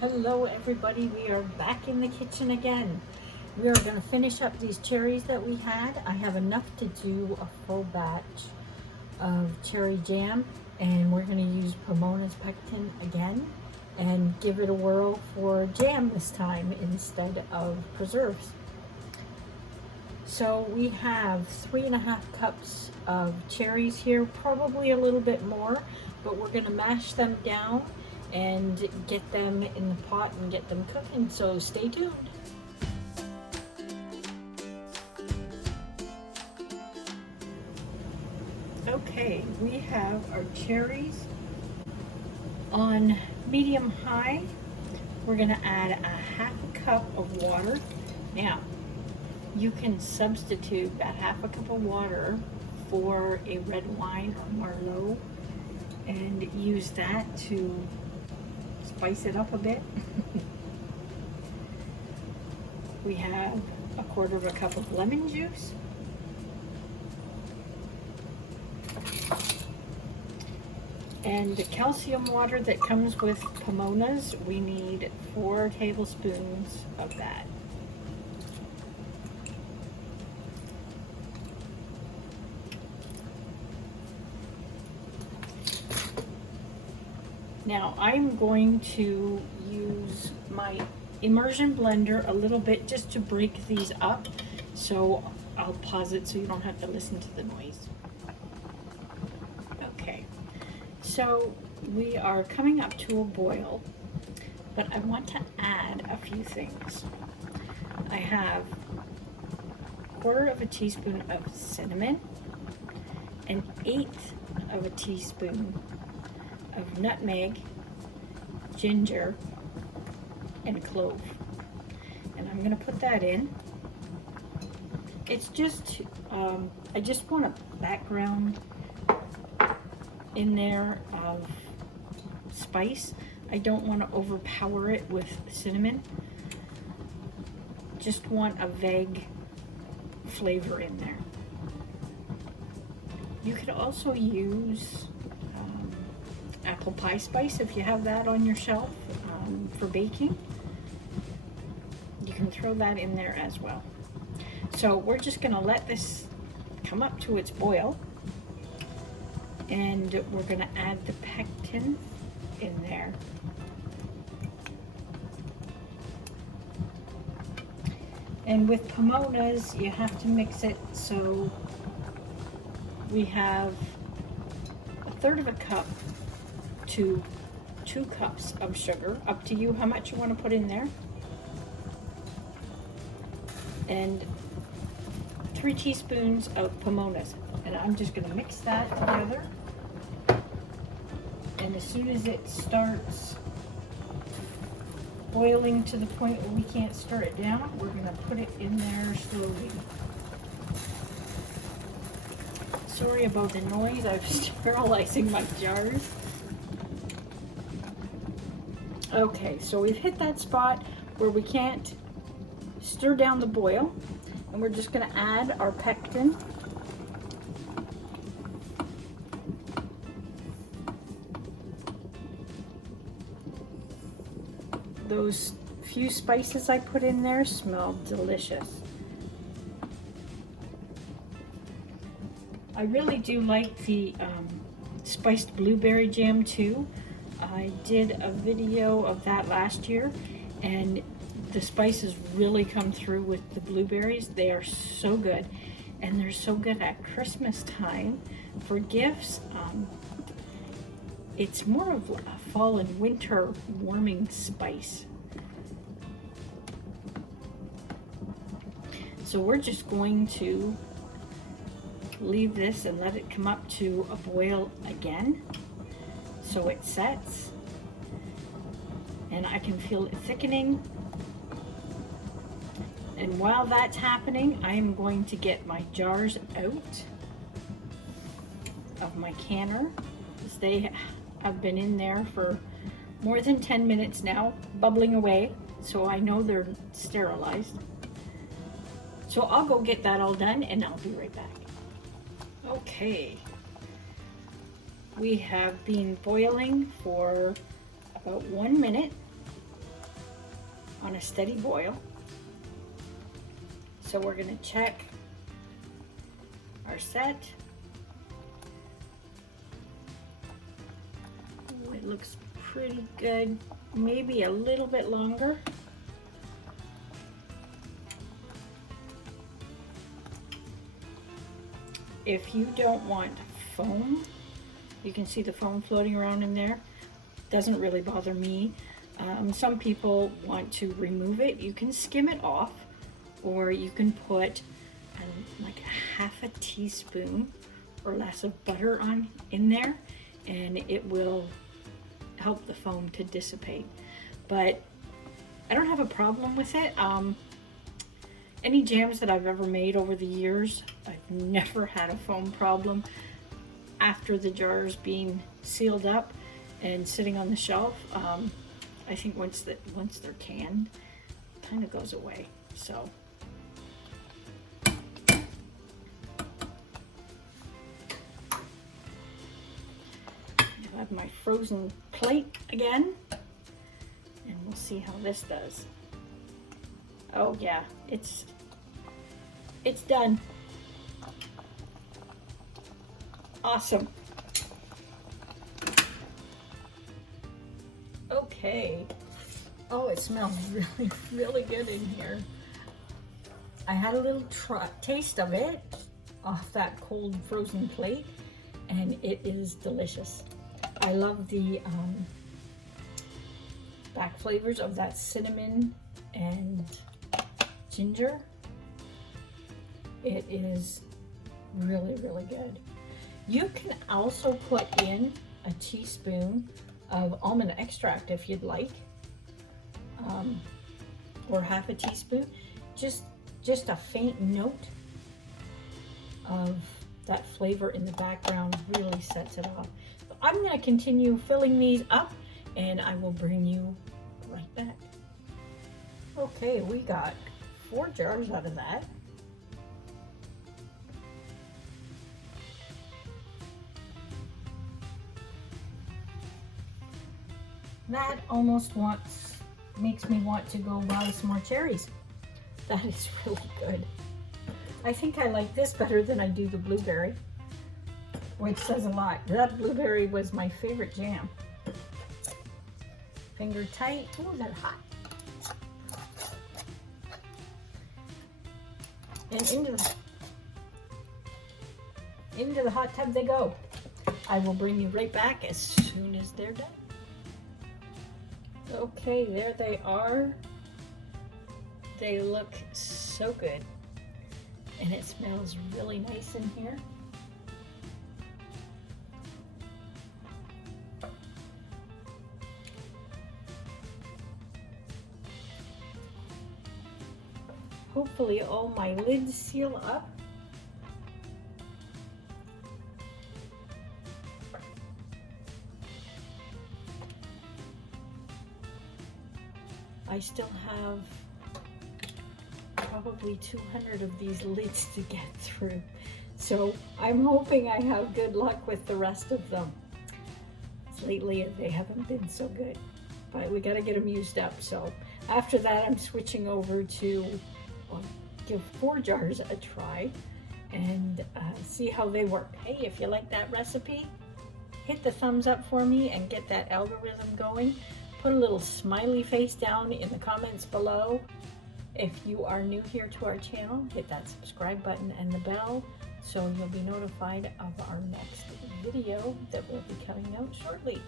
Hello everybody, we are back in the kitchen again. We are going to finish up these cherries that we had. I have enough to do a full batch of cherry jam, and we're going to use Pomona's pectin again and give it a whirl for jam this time instead of preserves. So we have 3.5 cups of cherries here, probably a little bit more, but we're going to mash them down and get them in the pot and get them cooking, so stay tuned. Okay, we have our cherries on medium high. We're going to add a 1/2 cup of water. Now, you can substitute that 1/2 cup of water for a red wine or Merlot and use that to spice it up a bit. We have 1/4 cup of lemon juice. And the calcium water that comes with Pomona's, we need 4 tablespoons of that. Now I'm going to use my immersion blender a little bit just to break these up. So I'll pause it so you don't have to listen to the noise. Okay, so we are coming up to a boil, but I want to add a few things. I have 1/4 teaspoon of cinnamon, 1/8 of a teaspoon of nutmeg, ginger, and clove. And I'm going to put that in. It's just, I just want a background in there of spice. I don't want to overpower it with cinnamon. Just want a vague flavor in there. You could also use apple pie spice if you have that on your shelf for baking. You can throw that in there as well. So we're just going to let this come up to its boil, and we're going to add the pectin in there. And with Pomona's, you have to mix it so we have 1/3 cup to 2 cups of sugar, up to you how much you want to put in there, and 3 teaspoons of Pomona's. And I'm just going to mix that together, and as soon as it starts boiling to the point where we can't stir it down, we're going to put it in there slowly. Sorry about the noise, I'm sterilizing my jars. Okay, so we've hit that spot where we can't stir down the boil, and we're just going to add our pectin. Those few spices I put in there smell delicious. I really do like the spiced blueberry jam too. I did a video of that last year, and the spices really come through with the blueberries. They are so good, and they're so good at Christmas time for gifts. It's more of a fall and winter warming spice. So we're just going to leave this and let it come up to a boil again so it sets, and I can feel it thickening. And while that's happening, I am going to get my jars out of my canner, because they have been in there for more than 10 minutes now, bubbling away, so I know they're sterilized. So I'll go get that all done and I'll be right back. Okay, we have been boiling for about 1 minute, on a steady boil. So we're going to check our set. Oh, it looks pretty good, maybe a little bit longer. If you don't want foam, you can see the foam floating around in there. Doesn't really bother me. Some people want to remove it. You can skim it off, or you can put like half a teaspoon or less of butter in there, and it will help the foam to dissipate. But I don't have a problem with it. Any jams that I've ever made over the years, I've never had a foam problem. After the jars being sealed up and sitting on the shelf, I think once they're canned, it kind of goes away. So I have my frozen plate again, and we'll see how this does. Oh yeah, it's done. Awesome. Okay. Oh, it smells really, really good in here. I had a little taste of it off that cold frozen plate, and it is delicious. I love the back flavors of that cinnamon and ginger. It is really, really good. You can also put in a teaspoon of almond extract if you'd like, or half a teaspoon. Just a faint note of that flavor in the background really sets it off. So I'm going to continue filling these up, and I will bring you right back. Okay, we got 4 jars out of that. That almost makes me want to go buy some more cherries. That is really good. I think I like this better than I do the blueberry, which says a lot. That blueberry was my favorite jam. Finger tight. Oh, they're hot. And into the hot tub they go. I will bring you right back as soon as they're done. Okay, there they are. They look so good, and it smells really nice in here. Hopefully all my lids seal up. I still have probably 200 of these lids to get through, so I'm hoping I have good luck with the rest of them. Lately they haven't been so good, but we got to get them used up. So after that I'm switching over to give 4 jars a try and see how they work. Hey, if you like that recipe, hit the thumbs up for me and get that algorithm going. Put a little smiley face down in the comments below. If you are new here to our channel, hit that subscribe button and the bell so you'll be notified of our next video that will be coming out shortly.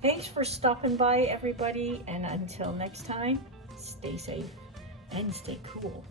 Thanks for stopping by, everybody, and until next time, stay safe and stay cool.